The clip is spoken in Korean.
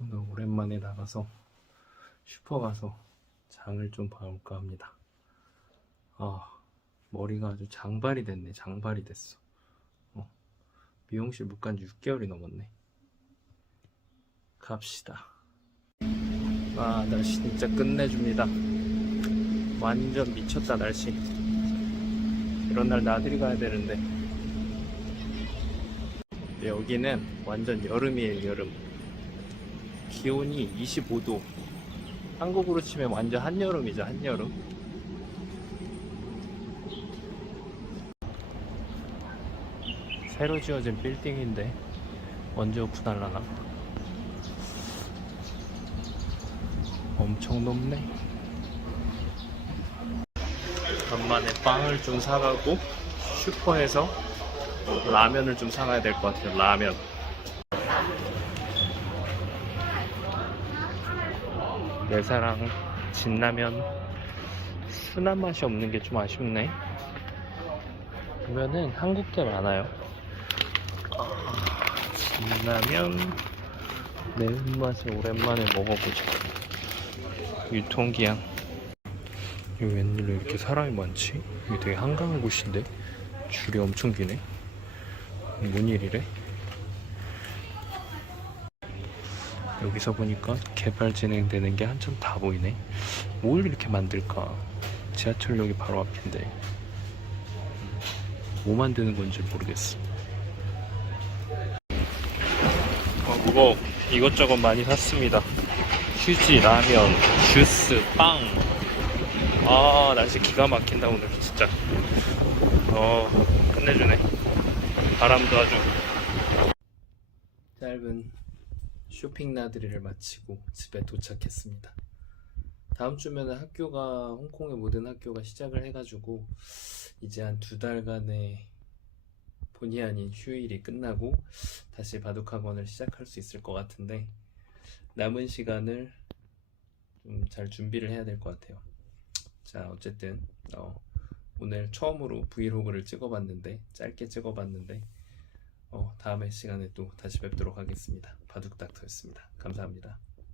오늘 오랜만에 나가서 슈퍼 가서 장을 좀 봐올까 합니다. 아, 머리가 아주 장발이 됐네. 장발이 됐어. 어, 미용실 못 간 지 6개월이 넘었네. 갑시다. 아, 날씨 진짜 끝내줍니다. 완전 미쳤다, 날씨. 이런 날 나들이 가야 되는데. 여기는 완전 여름이에요, 여름. 기온이 25도. 한국으로 치면 완전 한여름이죠, 한여름. 새로 지어진 빌딩인데 언제 오픈하려나? 엄청 높네. 간만에 빵을 좀 사가고 슈퍼에서 라면을 좀 사가야 될 것 같아요. 라면. 내 사랑 진라면 순한 맛이 없는 게 좀 아쉽네. 보면은 한국 게 많아요. 아, 진라면 매운맛을 오랜만에 먹어보자. 유통기한. 이거 웬일로 이렇게 사람이 많지? 이게 되게 한가한 곳인데 줄이 엄청 기네. 뭔 일이래? 여기서 보니까 개발 진행되는 게 한참 다 보이네. 뭘 이렇게 만들까? 지하철역이 바로 앞인데 뭐 만드는 건지 모르겠어. 어, 무거 이것저것 많이 샀습니다. 휴지, 라면, 주스, 빵. 아 날씨 기가 막힌다 오늘 진짜. 어 끝내주네. 바람도 아주. 짧은 쇼핑 나들이를 마치고 집에 도착했습니다. 다음 주면은 학교가 홍콩의 모든 학교가 시작을 해가지고 이제 한 두 달간의 본의 아닌 휴일이 끝나고 다시 바둑학원을 시작할 수 있을 것 같은데 남은 시간을 좀 잘 준비를 해야 될 것 같아요. 자 어쨌든 어, 오늘 처음으로 브이로그를 찍어봤는데 짧게 찍어봤는데 어, 다음에 시간에 또 다시 뵙도록 하겠습니다. 바둑닥터였습니다. 감사합니다.